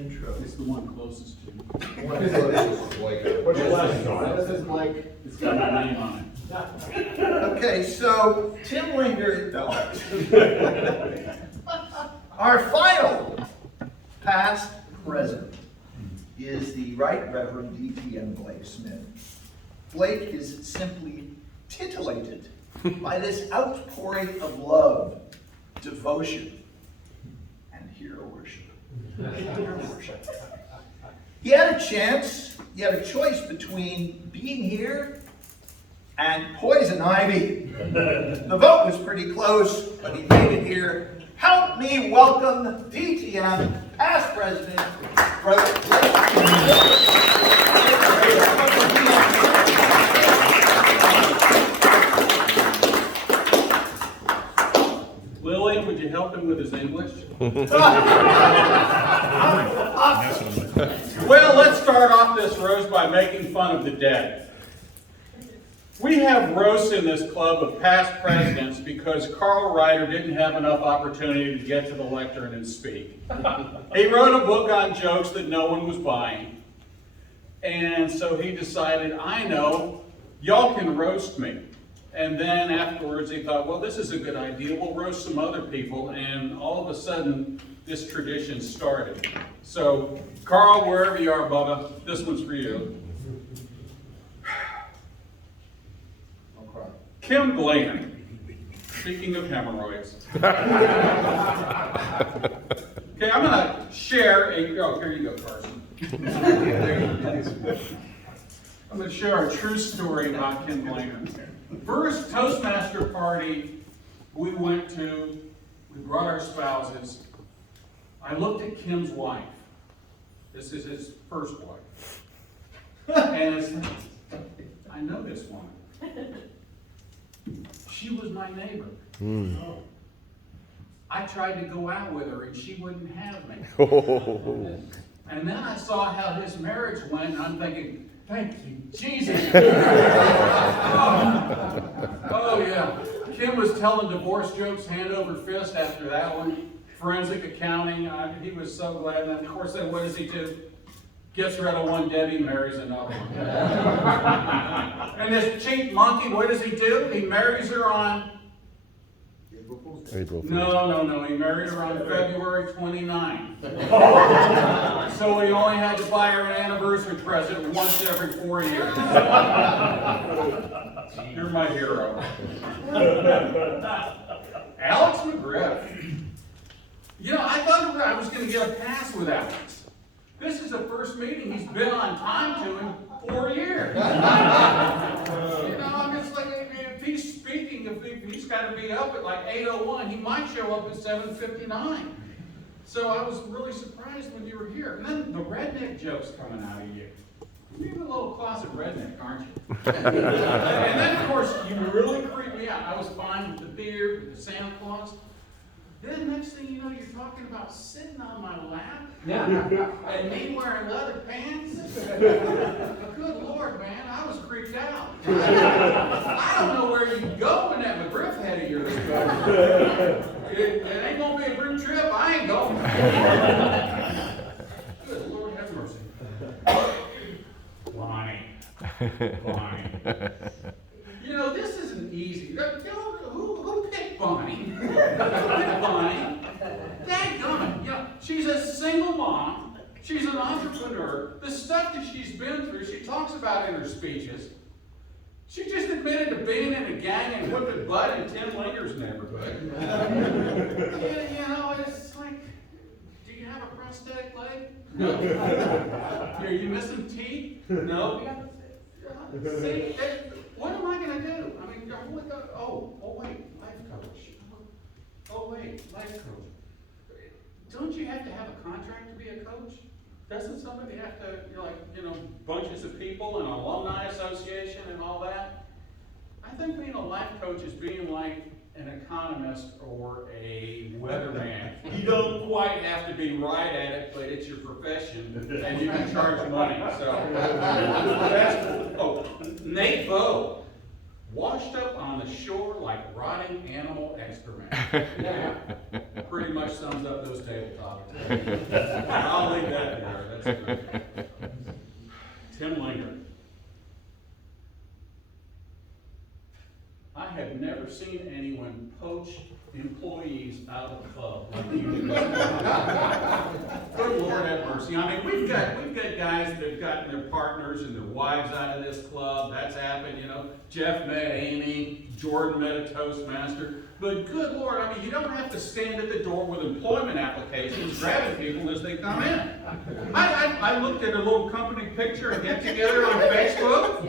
intro. It's the one closest to you. What's your last name? This is Blake. It's got my name on it. Okay, so Tim Linger, no. Our final past president is the Right Reverend D.T.M. Blake Smith. Blake is simply titillated by this outpouring of love, devotion, and hero worship. Hero worship. He had a chance, he had a choice between being here and poison ivy. The vote was pretty close, but he made it here. Help me welcome DTM, past president, Brother Blake. Lily, would you help him with his English? Well, let's start off this roast by making fun of the dead. We have roasts in this club of past presidents because Carl Ryder didn't have enough opportunity to get to the lectern and speak. He wrote a book on jokes that no one was buying. And so he decided, I know, y'all can roast me. And then afterwards he thought, well, this is a good idea. We'll roast some other people. And all of a sudden, this tradition started. So, Carl, wherever you are, Bubba, this one's for you. Kim Glainer, speaking of hemorrhoids. Okay, I'm going to share a, oh, here you go, Carson. I'm going to share a true story about Kim Glainer. First Toastmaster party we went to, we brought our spouses. I looked at Kim's wife. This is his first wife. And it's, I know this woman. She was my neighbor. I tried to go out with her and she wouldn't have me. And then I saw how his marriage went and I'm thinking, thank you, Jesus. Oh yeah. Kim was telling divorce jokes hand over fist after that one. Forensic accounting, he was so glad. And then, of course, then what does he do? Gets rid of one Debbie, marries another one. And this cheap monkey, what does he do? He marries her on... April 1st. No. He married her on February 29th. So he only had to buy her an anniversary present once every 4 years. You're my hero. Alex McGriff. You know, I thought I was going to get a pass with Alex. This is the first meeting he's been on time to in 4 years. You know, I'm just like, if he's speaking, if he's got to be up at like 8:01, he might show up at 7:59. So I was really surprised when you were here. And then the redneck jokes coming out of you. You're a little closet redneck, aren't you? And then, of course, you really creeped me out. I was fine with the beard, with the Santa Claus. Then next thing you know, you're talking about sitting on my lap and me wearing leather pants. Good Lord, man, I was creeped out. I don't know where you go in that McGriff head of yours. It ain't gonna be a group trip. I ain't going. Good Lord, have mercy. Lonnie. You know, this isn't easy. Who picked Bonnie? Who picked Bonnie? Dadgummit. You know, she's a single mom. She's an entrepreneur. The stuff that she's been through, she talks about in her speeches. She just admitted to being in a gang and whipping butt in Tim Linger's neighborhood. You know, it's like, do you have a prosthetic leg? No. Are you missing teeth? No. See, what am I going to do? I mean, oh wait, life coach. Oh wait, life coach. Don't you have to have a contract to be a coach? Doesn't somebody have to, bunches of people and an alumni association and all that? I think being a life coach is being like an economist or a weatherman. You don't quite have to be right at it, but it's your profession, and you can charge money. So, Nate Bowe, washed up on the shore like rotting animal excrement. Pretty much sums up those table topics. I'll leave that That's good. Tim Linger. I have never seen anyone poach employees out of the club like you do. Good Lord have mercy. I mean, we've got guys that have gotten their partners and their wives out of this club. That's happened, you know. Jeff met Amy, Jordan met a Toastmaster. But good Lord, I mean, you don't have to stand at the door with employment applications grabbing people as they come in. I looked at a little company picture and get together on Facebook.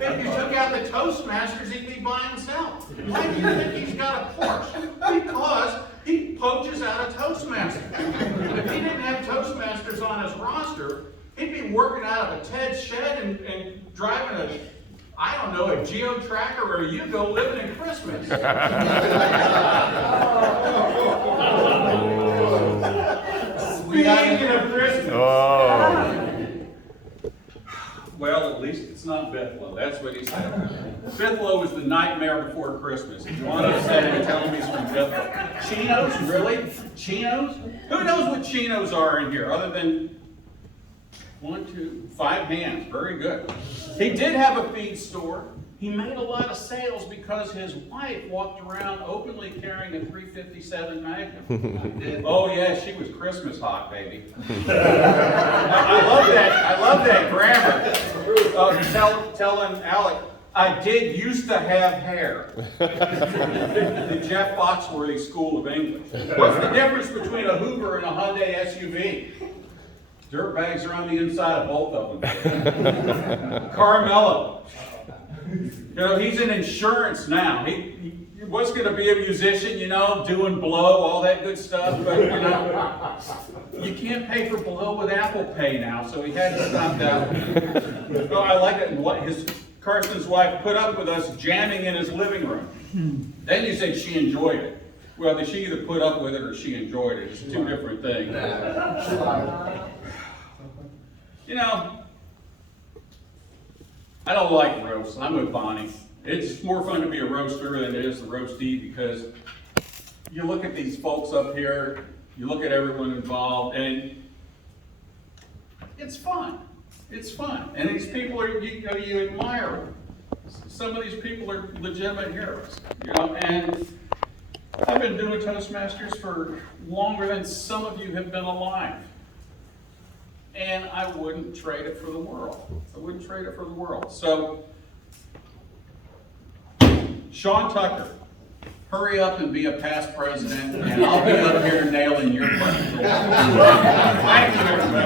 If you took out the Toastmasters, he'd be by himself. Why do you think he's got a Porsche? Because he poaches out a Toastmaster. If he didn't have Toastmasters on his roster, he'd be working out of a Ted's shed and driving a, I don't know, a Geo Tracker or a Yugo living in Christmas. Speaking of Christmas. Well, at least it's not Bethlo. That's what he said. Bethlo is the nightmare before Christmas. If you want to say, tell him he's from Bethlo. Chinos? Really? Chinos? Who knows what chinos are in here other than 1, 2, 5 hands? Very good. He did have a feed store. He made a lot of sales because his wife walked around openly carrying a .357 Magnum. Oh yeah, she was Christmas hot, baby. I love that grammar. Telling Alec, I did used to have hair. The Jeff Foxworthy School of English. What's the difference between a Hoover and a Hyundai SUV? Dirt bags are on the inside of both of them. Carmelo. You know, he's in insurance now. He was going to be a musician, you know, doing blow, all that good stuff, but, you know, you can't pay for blow with Apple Pay now, so he had to stop that. Oh, I like it. Carson's wife put up with us jamming in his living room. Then you said she enjoyed it. Well, she either put up with it or she enjoyed it. It's two different things. You know, I don't like roasts. I'm with Bonnie. It's more fun to be a roaster than it is the roastee because you look at these folks up here, you look at everyone involved, and it's fun. It's fun. And these people are, you admire them. Some of these people are legitimate heroes, you know, and I've been doing Toastmasters for longer than some of you have been alive. And I wouldn't trade it for the world. I wouldn't trade it for the world. So, Sean Tucker, hurry up and be a past president, and I'll be up here nailing your butt. Thank you, everybody.